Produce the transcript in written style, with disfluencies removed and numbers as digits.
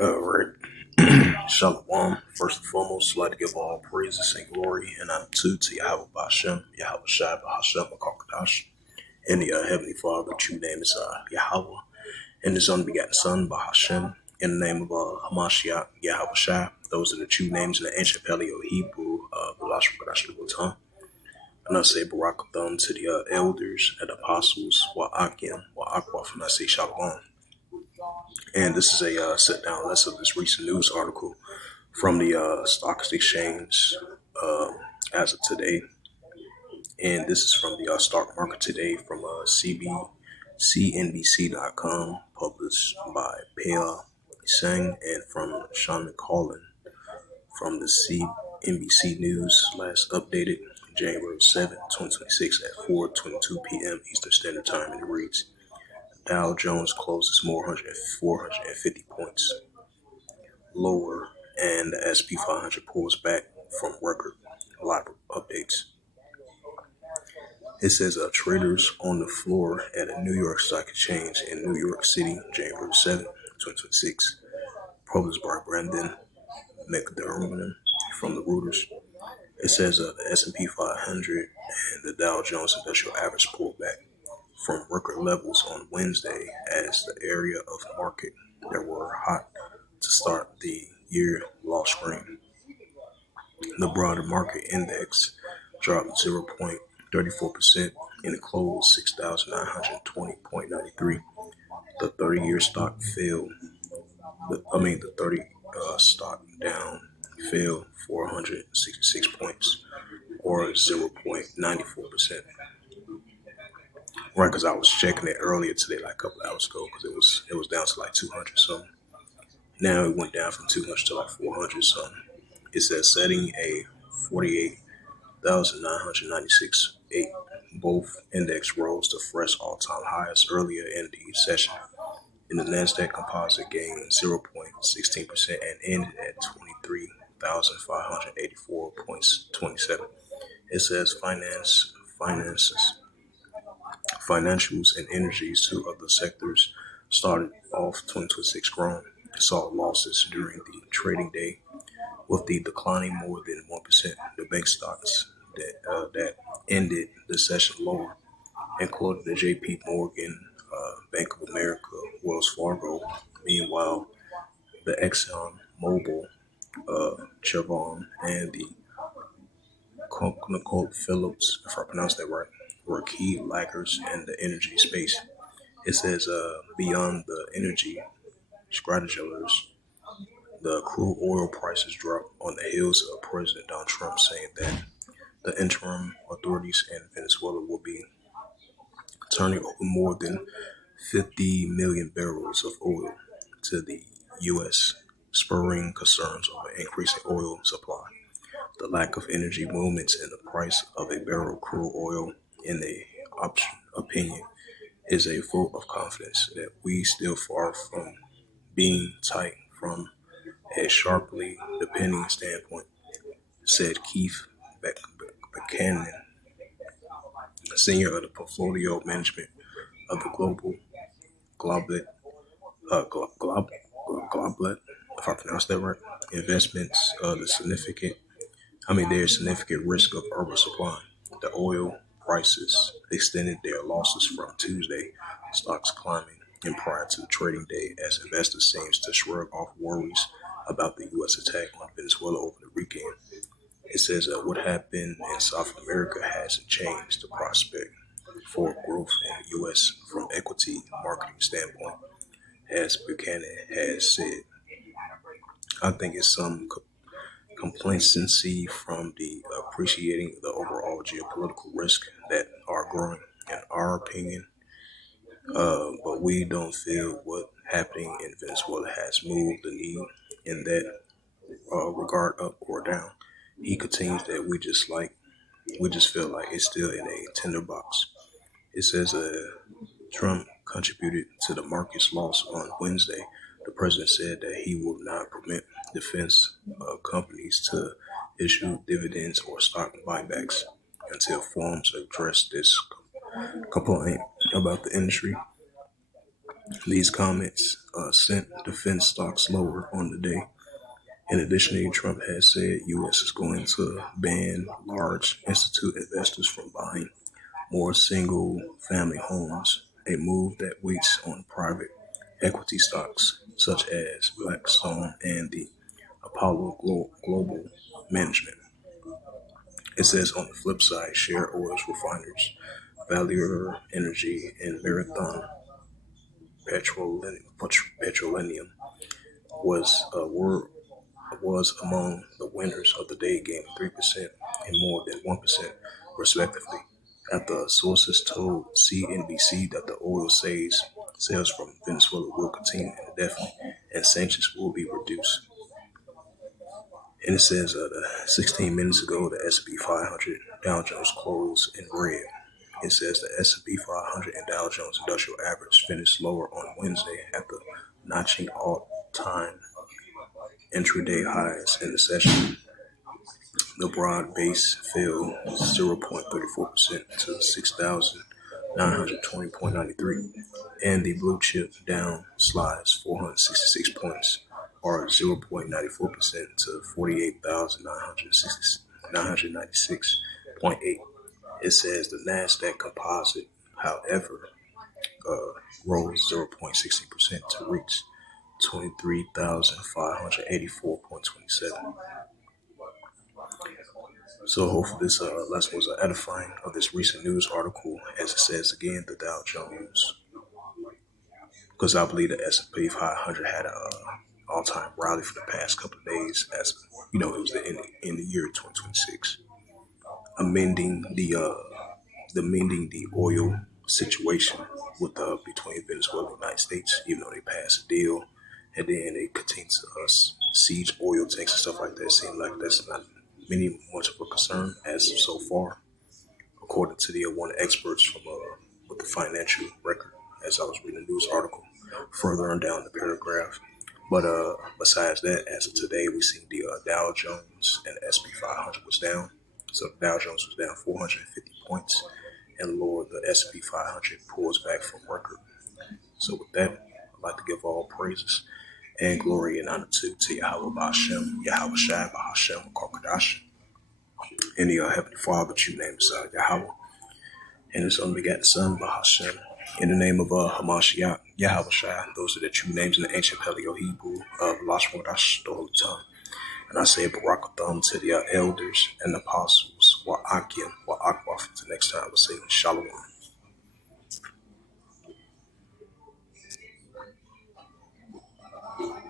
All right. Shalom. First and foremost, I'd like to give all praises and glory and honor to Yahweh Bashem, Yahweh Shai, Bahashem, Makakadash, and the Heavenly Father. True name is Yahweh, and His unbegotten Son, Bahashem, in the name of Hamashiach, Yahweh Shai. Those are the true names in the ancient Paleo Hebrew, Balash Kadash Lubutan. And I say Barak Thumb to the elders and apostles, Wa'akim, Wa'akwaf, and I say Shalom. And this is a sit down list of this recent news article from the stock exchange as of today. And this is from the stock market today from CNBC.com, published by Pea Sang and from Sean McCollin from the CNBC News, last updated January 7, 2026 at 4:22 p.m. Eastern Standard Time, and it reads: Dow Jones closes more 450 points lower, and the SP 500 pulls back from record live updates. It says traders on the floor at a New York Stock Exchange in New York City, January 7, 2026, published by Brandon McDermott from the Reuters. It says the S&P 500 and the Dow Jones Industrial Average pulled back from record levels on Wednesday as the area of market that were hot to start the year lost ground. The broader market index dropped 0.34% and it closed 6,920.93. The 30-year stock fell. The 30 stock down fell 466 points, or 0.94%. Right, because I was checking it earlier today, like a couple hours ago, because it was down to like 200 something. Now it went down from 200 to like 400 something. It says setting a 48,996.8. Both index rose to fresh all-time highs earlier in the session. And the Nasdaq Composite gained 0.16% and ended at 23,584.27. It says financials and energies, two other sectors, started off 2026 growing, saw losses during the trading day, with the declining more than 1%. The bank stocks that ended the session lower included the J.P. Morgan, Bank of America, Wells Fargo. Meanwhile, the Exxon Mobil, Chevron, and the ConocoPhillips, if I pronounced that right, were key laggers in the energy space. It says beyond the energy strategists, the crude oil prices dropped on the heels of President Donald Trump saying that the interim authorities in Venezuela will be turning over more than 50 million barrels of oil to the U.S., spurring concerns over increasing oil supply. The lack of energy movements in the price of a barrel of crude oil, in the opinion, is a vote of confidence that we still far from being tight from a sharply depending standpoint, said Keith Buchanan, senior of the portfolio management of the Globlet, if I pronounce that right, investments. There's significant risk of oversupply. The oil prices extended their losses from Tuesday, stocks climbing and prior to the trading day as investors seems to shrug off worries about the U.S. attack on Venezuela over the weekend. It says what happened in South America hasn't changed the prospect for growth in the U.S. from equity marketing standpoint, as Buchanan has said. I think it's some complacency from the appreciating the overall geopolitical risk that are growing, in our opinion. But we don't feel what happening in Venezuela has moved the needle in that regard up or down. He continues that we just feel like it's still in a tinderbox. It says Trump contributed to the market's loss on Wednesday. The president said that he will not permit defense companies to issue dividends or stock buybacks until firms address this complaint about the industry. These comments sent defense stocks lower on the day. In addition, Trump has said U.S. is going to ban large institute investors from buying more single-family homes, a move that weighs on private equity stocks such as Blackstone and the Apollo Global Management. It says on the flip side, Share Oil's refiners, Valier Energy, and Marathon Petroleum was was among the winners of the day, gaining 3% and more than 1%, respectively. After sources told CNBC that the oil sales from Venezuela will continue indefinitely and sanctions will be reduced. And it says 16 minutes ago, the S&P 500 Dow Jones closed in red. It says the S&P 500 and Dow Jones Industrial Average finished lower on Wednesday after notching all-time intraday highs in the session. The broad base fell 0.34% to 6,920.93, and the blue chip down slides 466 points, or 0.94% to 48,996.8. It says the Nasdaq Composite, however, rose 0.16% to reach 23,584.27. So hopefully this lesson was edifying of this recent news article, as it says again, the Dow Jones, because I believe the S&P 500 had a all-time rally for the past couple of days, as you know, it was in the year 2026, amending the oil situation with between Venezuela and the United States, even though they passed a deal, and then they continue to siege oil tanks and stuff like that. It seems like that's not many much of a concern as of so far, according to the one of the experts from with the financial record. As I was reading the news article further on down the paragraph. But besides that, as of today, we see the Dow Jones and the SP 500 was down. So the Dow Jones was down 450 points, and Lord, the SP 500 pulls back from record. So with that, I'd like to give all praises and glory and honor to Yahweh Ba'Shem, Yahweh Shai Ba'Shem, Kokadash, and the Heavenly Father, that you name is Yahweh, and His unbegotten Son, Ba'Shem. In the name of Hamashiach, Yahweh Shai, those are the true names in the ancient Paleo Hebrew of Lashmodash, the Holy Tongue. And I say Barakatham to the elders and apostles, Wa'akim, Wa'akwa. Until next time, we'll say Shalom.